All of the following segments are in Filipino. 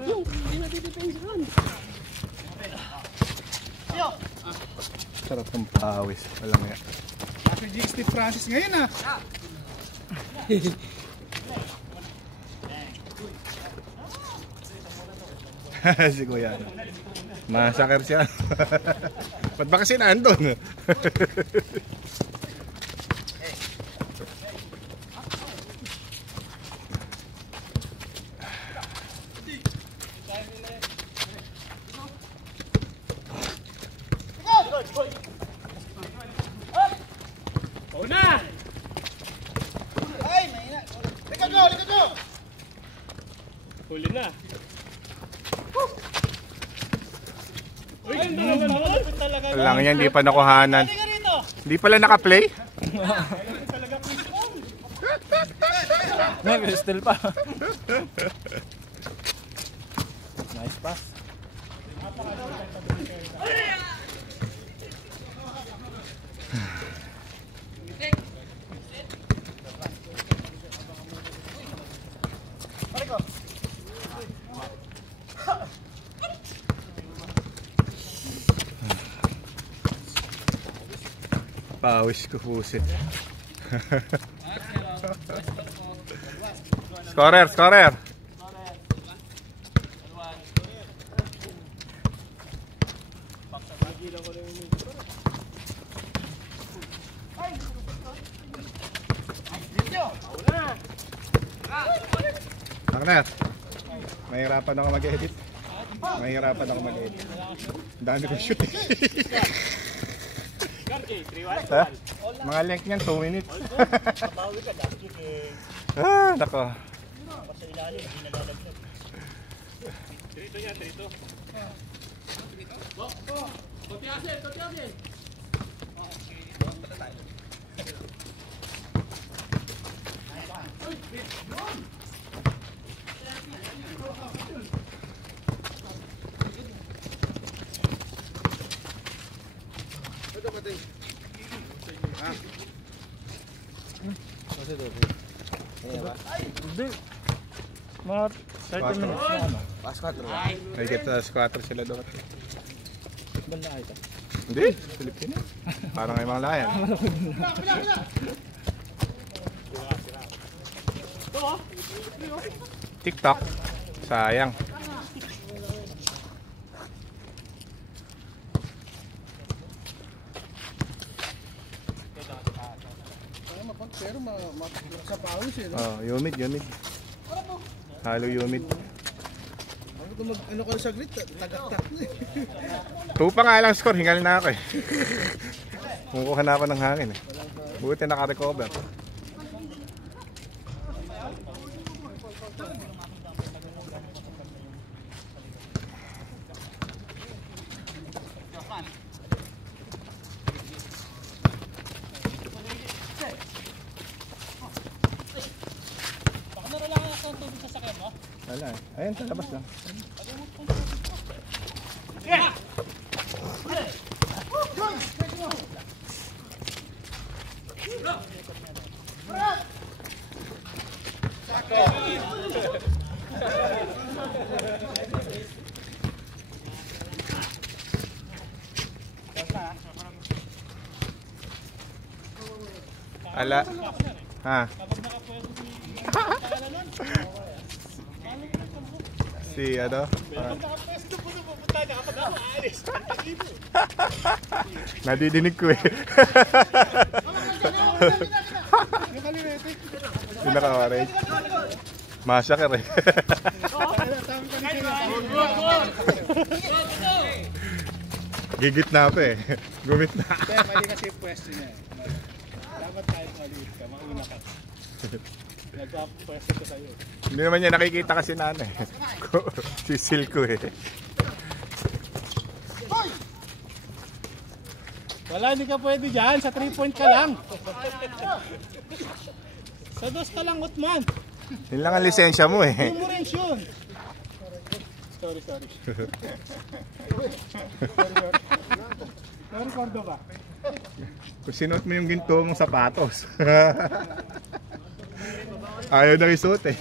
Hindi na didepensahan. Sarap ng pawis. Walang nga. Kasi G. Steve Francis ngayon ah. Si Kuya. Masakar siya. Ba't ba kasi naandun? Una! Ay, mahina. Likod mo, likod mo. Huli na. Uy, ganda naman doon. Lang yan, di pa nakuhanan. Di pala naka-play? May pistol pa. Nice pass. Pawis ko pusit. Scorer, scorer. Wagner, mahirapan ako mag-edit. Mahirapan ako mag-edit. Ang dami kong shoot eh. Ha? Mga length niyan 2 minutes. Ah, nako. Dito yan, dito. Totiasin, totiasin. Hindi. Mga 30 minutes na ano. Pas 4. Nagigit sa squatter sila doon. Banda ay ito. Hindi, Pilipino. Parang ay mga layan. TikTok. Sayang. Pero sa pawis eh. Oh, humid, humid. Halo humid. Ano ka sa grit, tagaktak na eh. 2 pa nga lang score, hingal na ako eh. Kumukuha na ako ng hangin eh. Buti naka-recover. Wala eh. Ayun, sa labas lang. Ala. Ha. Si ano? Nadidinig ko eh. Yung naka-orange. Massacre eh. Gigit na pa eh. Gumit na. Kaya mali kasi yung pwesto niya eh. Dapat kahit maliit ka, mauna ka. Nagpa-pwesto ko sa'yo. Hindi naman niya nakikita kasi na ano eh. Sisil ko eh. Wala, hindi ka pwede dyan. Sa 3 point ka lang. Sa 2 ka lang, Utman. Yun lang ang lisensya mo eh. Hindi mo rin yun. Sorry. Sorry, Cordoba. Kung sinuot mo yung ginto mong sapatos. Ayaw na isuot eh.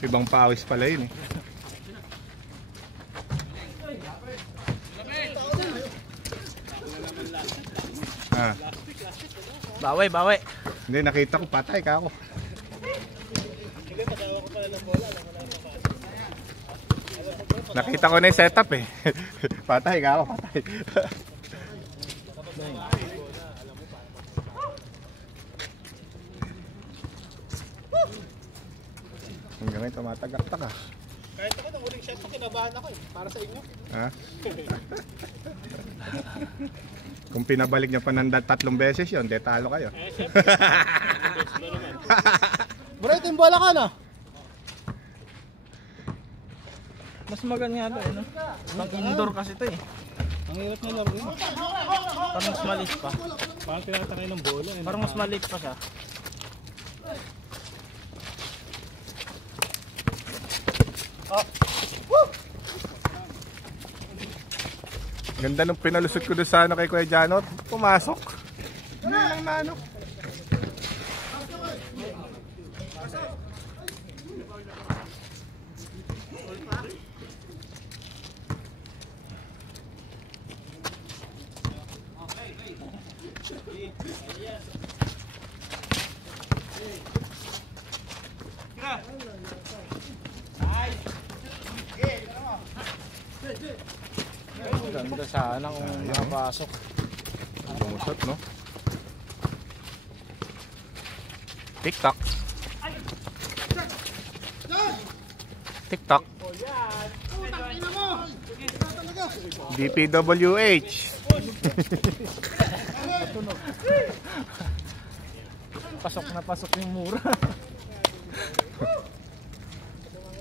Ibang pawis pala yun eh. Ah, Bawi, bawi. hindi, nakita ko patay ka ako. Nakita ko na yung setup eh. Patay ka ako, patay. Hanggang ngayon tumatagak-tak ah. Kahit ako, nang huling shot ko, kinabahan ako eh. Para sa inyo. Ha? Kung pinabalik niya pa ng 3 beses yun, de talo kayo. Bro, ito yung bola ka na. Mas maganda ito eh, no? Pang indoor kasi ito eh. Ang hirap na laro yun. Parang mas maliit pa. Parang tinatakay ng bola. Parang mas maliit pa siya. Ganda nung pinalusot ko doon sa ano kay Kuya Janot. Pumasok. Hindi lang na ano. Ganda sana kung nakapasok. Lumusot, no? TikTok. TikTok. DPWH. Pasok na pasok yung mura.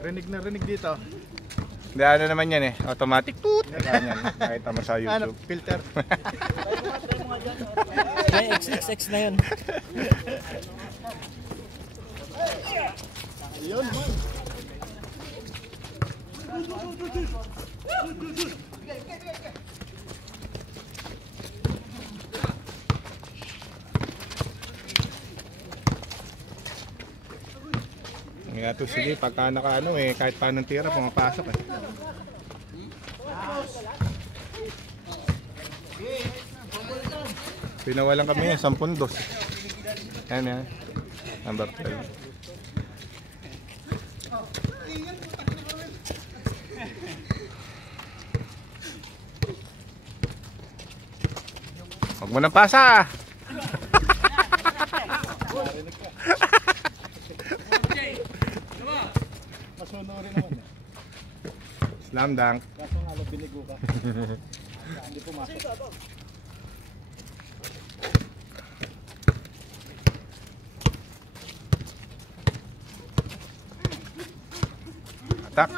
Rinig na rinig dito. Hindi, ano naman yan eh. Automatic toot. Ganyan. Nakita mo sa Ano, YouTube. filter. May XXX na yun. Yun, man. Nga to, sige, pagka naka ano eh, kahit paano tira, pumapasok eh. Pinawalan kami yan, 10 dos. Yan yan. Number 12. Huwag mo nang pasa. Masunurin naman eh. Slam dunk. Kaso nga, binigo ka. Hindi pumasok. Atak.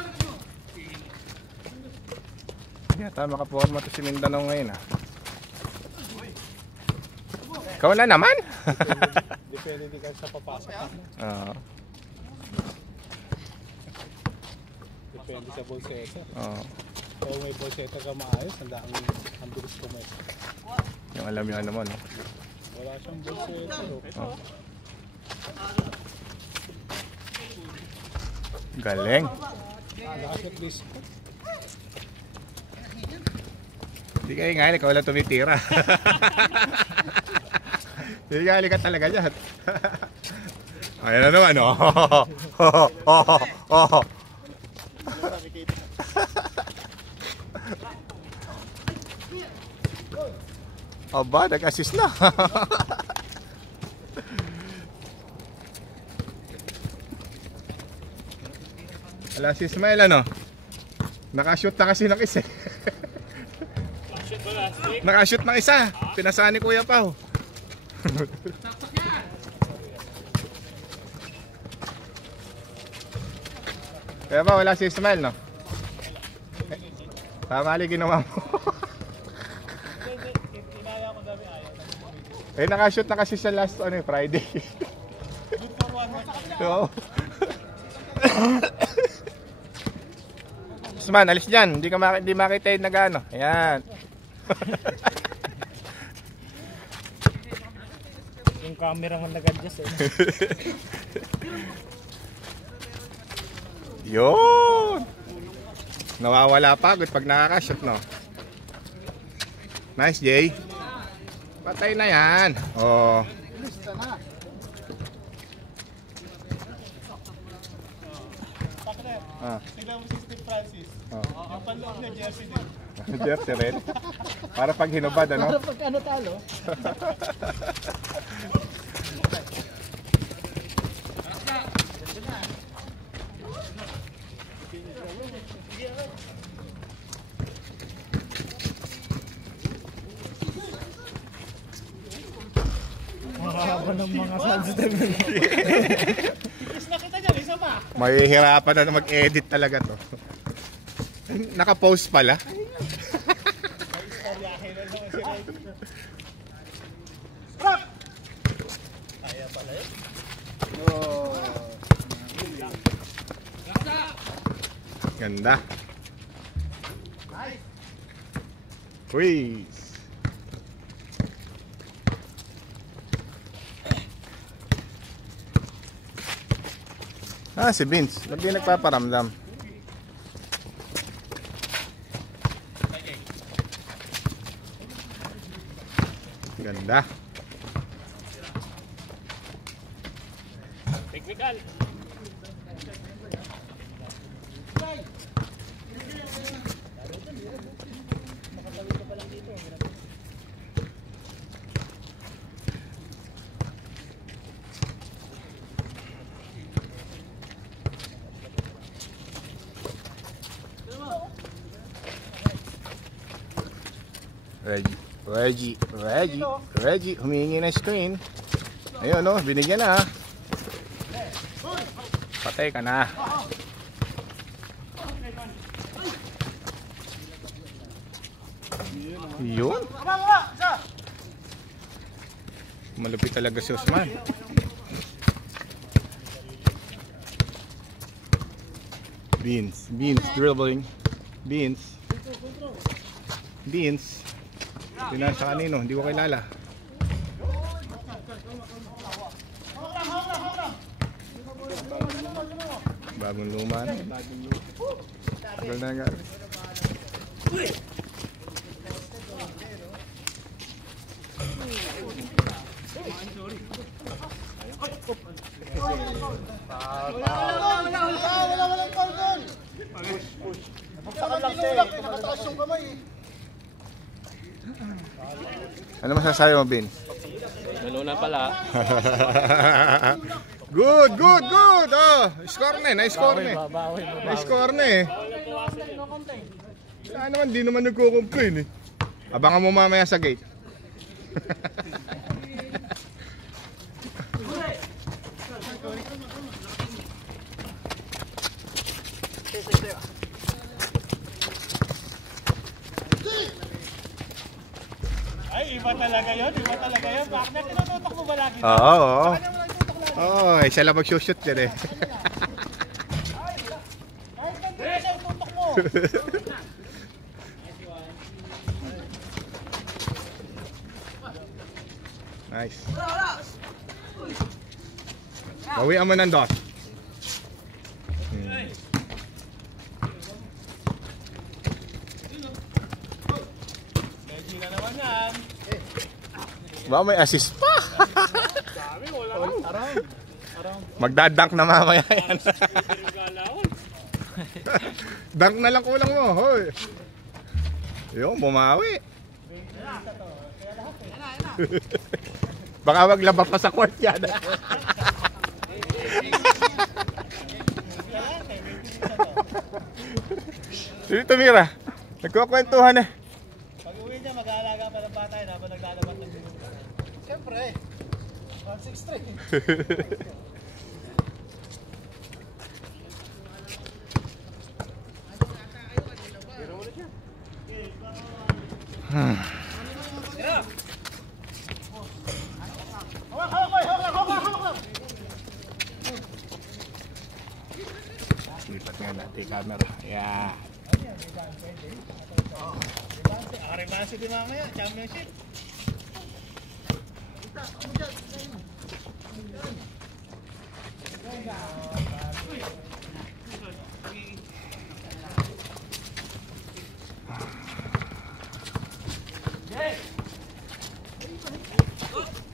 Yata makapuhan mo ito si Mindanao ngayon ah. Ikaw na naman. Depende din kasi sa papasok. Oo. Depende sa bolseta. Oo. Kung may bolseta ka maayos, ang bilis kumain. Yung alam yung ano mo, no? Wala siyang bolseta. Oo. Galing. Lakas at least. Hindi kayo nga, ikaw lang tumitira. Hindi ka, halika talaga dyan. Ayan na naman, oh. Aba, nag-assist na. Wala si Ismael, ano? Nakashoot na kasi ng isa. Nakashoot ng isa. Pinasaan ni Kuya Pao. Kaya ba wala si Ismael, no? Tama ali ginawa mo. Eh, nakashoot na kasi siya last ano, Friday. So, Usman, alis dyan. Hindi makita yung nag-ano. Ayan. Yung camera nga nag-adjust eh. Yun! Nawawala pagod pag nakakashot, no? Nice, Jay. Patay na yan. Oh. Lista na. Partner, tignan mo si Steve Francis. Yung panloob niya, jersey din. Jersey red. Para pag hinubad, ano? Para pag ano talo. Mahaba ng mga subscribe na. Is na kita dyan, isa pa. Mahihirapan na mag-edit talaga to. Naka-post pala. Ganda. Quiz. Si Vince. Ba't di nagpaparamdam? Ganda. Technical. Reggie, humingi ng screen. Ayun, no, binigyan na. Patay ka na. Yun. Malupit talaga si Usman. Beans dribbling. Beans. Pinasa kanino, hindi ko kilala. Bagong luma. Tagal na nga. Walang call. Nakataas yung kamay. Ano masasabi mo, Bin? Lalo na pala. Good. Oh, score na eh. Na-score na eh. Saan naman, di naman nagko-complain eh. Abangan mo mamaya sa gate. Ay, iba talaga yun. Bakit tinututok mo ba lagi? Oo. Oo, siya lang mag-shoot dyan eh. Kahit nandito siya, tutok mo. Nice. Bawian mo ng dot. Medyo na naman yan. Ba, may assist pa. Sabi, wala lang. Magdadank na mamaya yan. Dunk na lang kulang mo. Hoy. Yung bumawi. Baka maglaba pa sa court yan. Sino tumira? Nagkukwentuhan eh. Pag uwi niya, mag-aalaga pa ng bata yun habang naglalabat ng minuto. Siyempre, 163. Lipat nga natin camera. Yeah. Arimansi din mamaya, championship.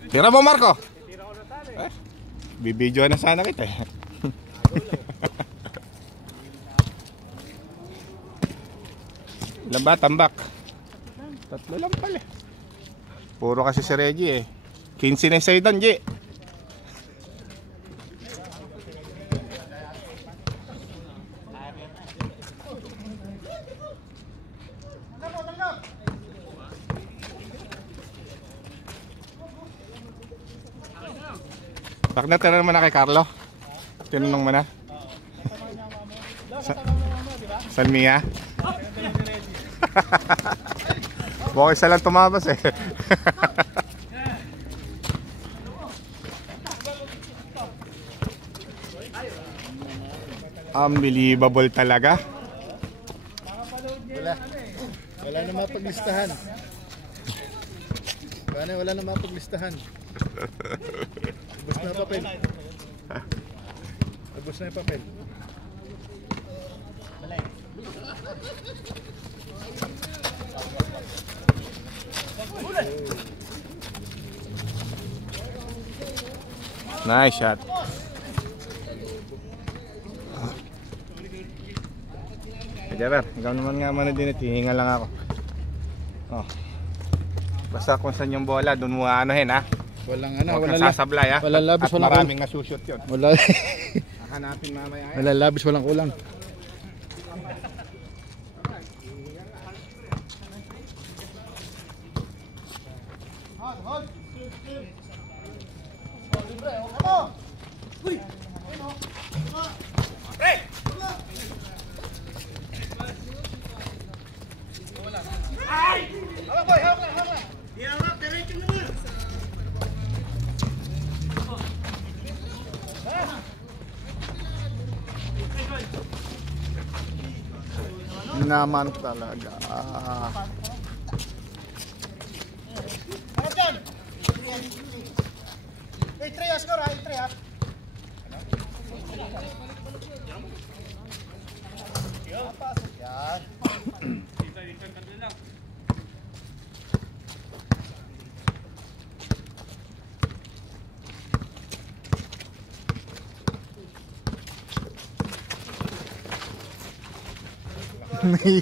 Tira mo, Marco. Bibidyo na sana kita eh. Ilan ba? Tambak? 3 lang pala. Puro kasi si Reggie eh. 15 na sa'yo doon, G. Bakit natira naman na kay Carlo? Tinanong mo na? San Mia? Bukay sa lang tumabas eh. Unbelievable talaga. Wala na mapaglistahan. Wala na mapaglistahan. Ubus na yung papel. Ubus na yung papel. Nice shot. Jaber, ikaw naman nga man din, hihinga lang ako. Oh. Basta kung saan yung bola, doon mo anuhin ha. Walang Huwag kang sasablay ha. Walang labis, at walang maraming nasushoot yun. Wala. Hanapin mamaya. Walang labis, walang kulang. Naman talaga. Talaga. Okay,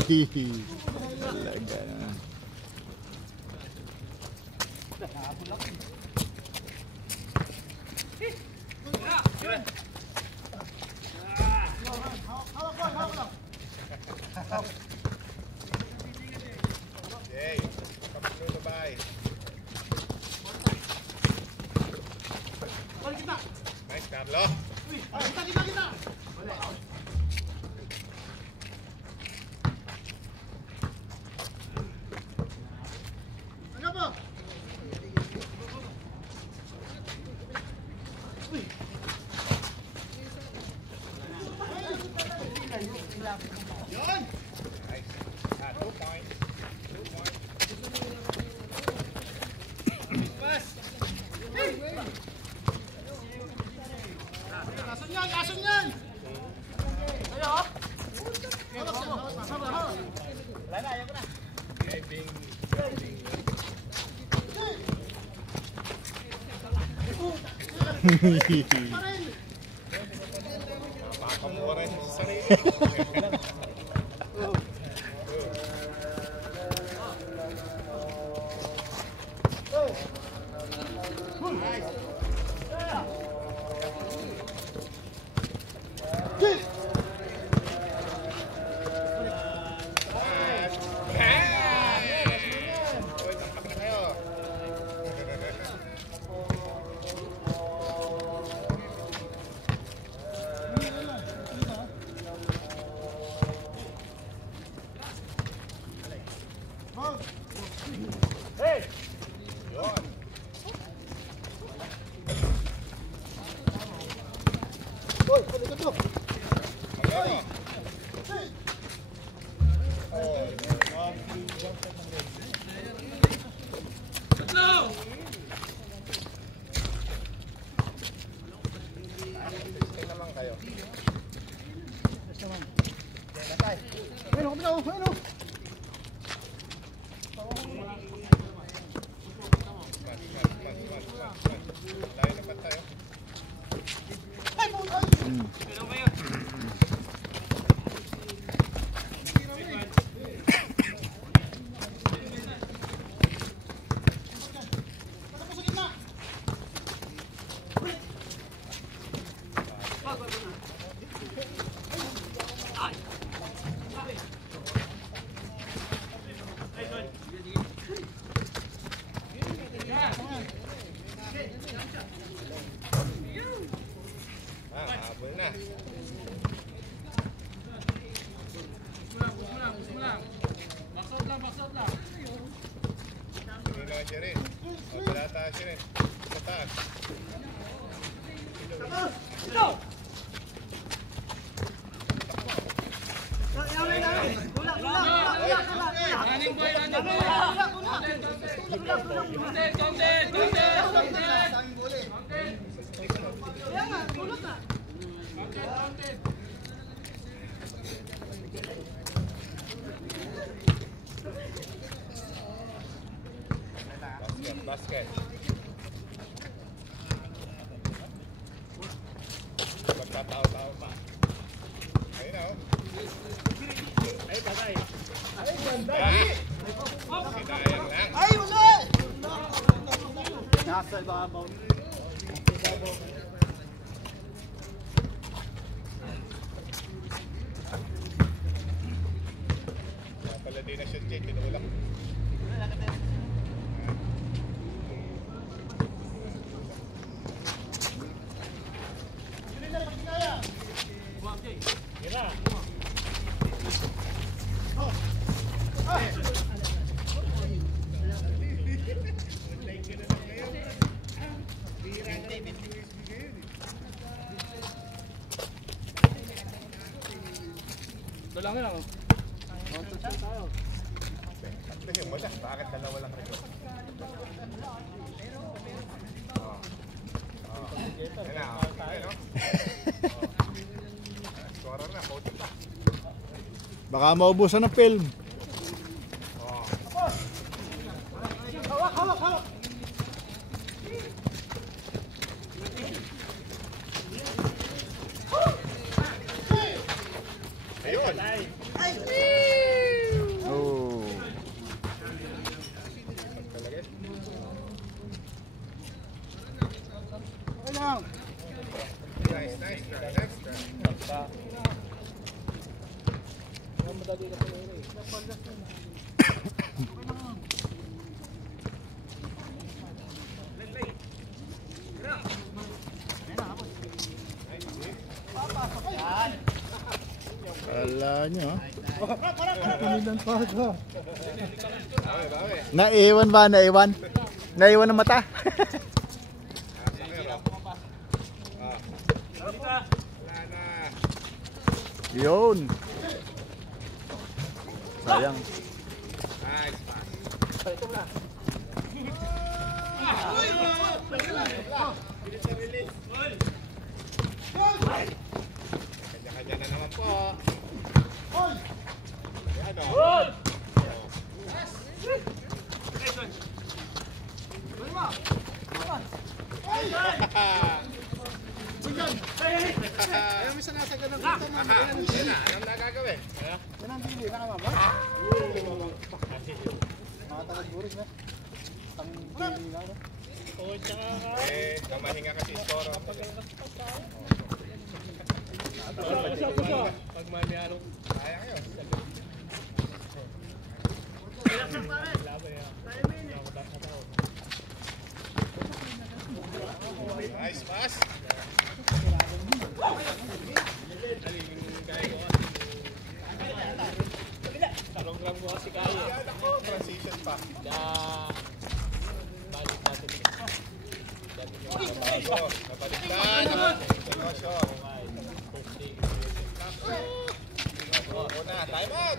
kapag bye. Nice, Carlo. Kita. Napakamura rin sa sarili. Habol na. Hindi naman siya rin. Wala taas siya rin. Sa taas. Basket. Magtatao-tao pa. Ayun na, oh. Ay, patay. Ay, ganda. Sinayang lang. Ay, wala! Nasa ibabaw. Pala din na shoot, Jake. Tinulak. Dalangin lang. Ito yung wala. Bakit dalawa lang rin? Yan na, ayun, oh. Scorer na, coach pa. Baka maubusan ng film. Ayun. Oh. Nice, nice try, nice try. Kala nyo, ha? Bawi, bawi. Naiwan ba? Naiwan? Naiwan ang mata? Wala na. Yun. Sayang. Nice pass. Kanya-kanya na naman po. Yan o. Ayaw mo sa nasa ganang kita mo. Yan na, anong nagagawin? Yan ang bili na kama ba? Mga taga-gurig na. Ang bili na. Eh, kamahinga kasi score. Pag maniyaro, sayang yun. Nice pass. Program ko kasi kaya. Yan ako, transition pa. Balik natin. Bago, nabaligtad. Negosyo. Una, time out.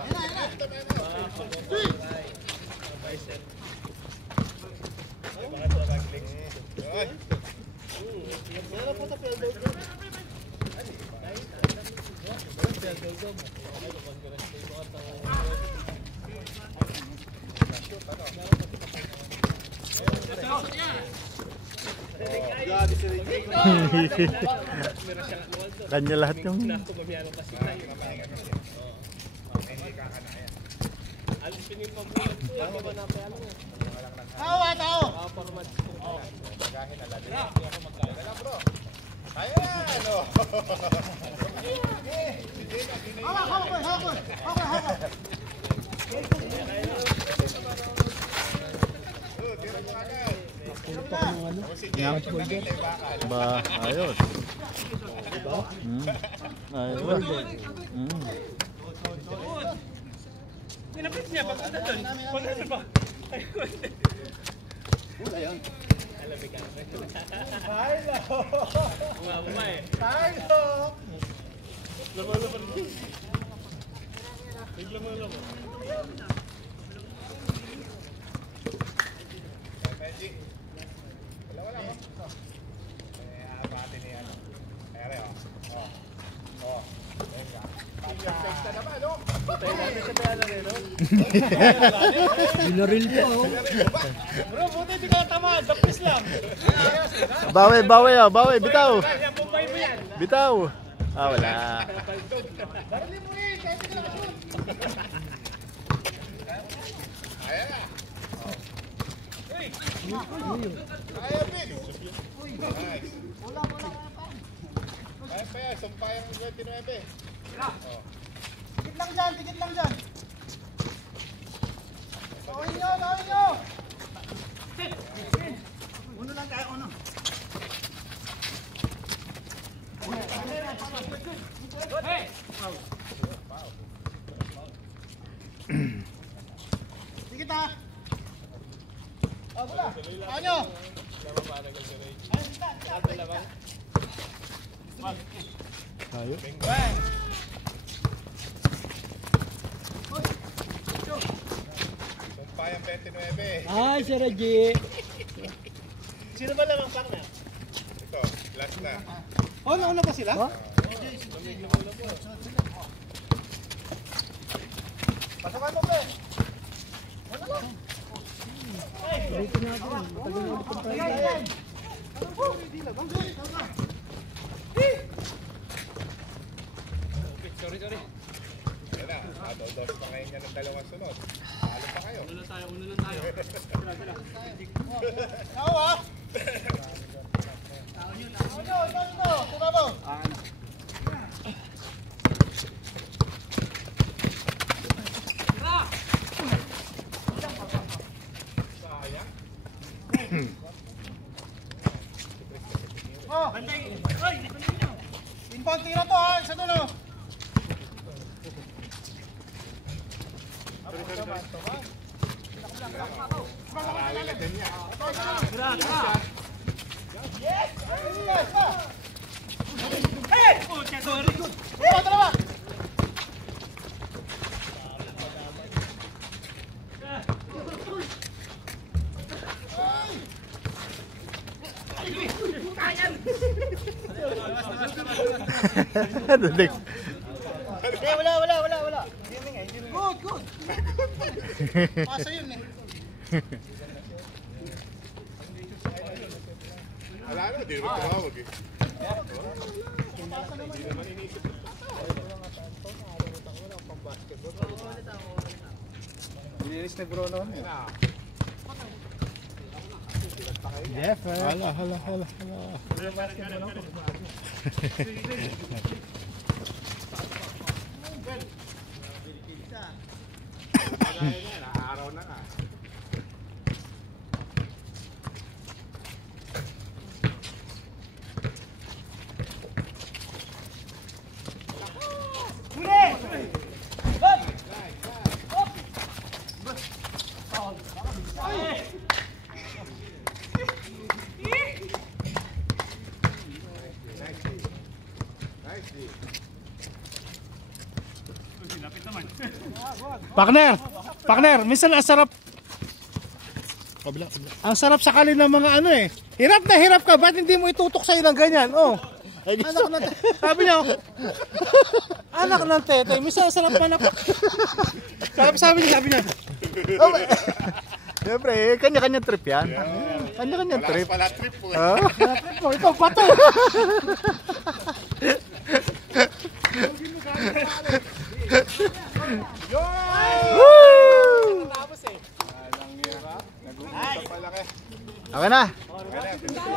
Kanya lahat yung... Tawa, tao! Tira mo agad. Ba, ayos. Ayos. Pinapit niya, pagkata doon. Pagkata ba? Alamig ka. Umay. Laman. Laman. Wala mo. Abati niya. Ayun oh. Oh. Venga. Pagka naman, no? Patay natin sa pala rin, no? Binaril pa oh. Bro, buti di ka tama. Dapis lang. Bawi, bitaw. Yan, bumbay mo yan. Bitaw. Ah, wala. Barili mo rin. Kahit hindi ka nakashoot. Ayan na. Ayan, Bin. Nice. Ayan pa yan, sampayang 29. Tikit lang dyan. Gawin nyo. Uno lang tayo, uno. Hey! Tikit ha. Wala. Ano? Ayos. Sampayang 29. Ay, si Reggie. Sino ba lamang partner? Ito, last na. Oh, nauna pa sila? Pasakan mo, pre. Dito na ako. Tagal na ulit ang tayo. Sorry. Ayan na, dos pa ngayon yan ng dalawang sunod. Talo pa kayo. Uno lang tayo. Tao ah! Oh! Inbound tira to ha! Isa doon oh! Marami na din yan. Yes! Hey! Sorry! Dalawa! Dadik. Wala. Good. Pasa yun eh. Wala na, di naman tumawag eh. Linis ni Bruno. Jeff, Hala. Araw na nga. Partner, minsan ang sarap. Ang sarap sakali ng mga ano eh. Hirap na hirap ka, ba't hindi mo itutok sa'yo ng ganyan? Oh. Ay, anak ng tete. Sabi niya, anak ng tete, minsan ang sarap manapak. Sabi niya. Siyempre, kanya-kanya trip yan. Kanya-kanya Malakas trip. pala trip po eh. Ah. Ito, bato.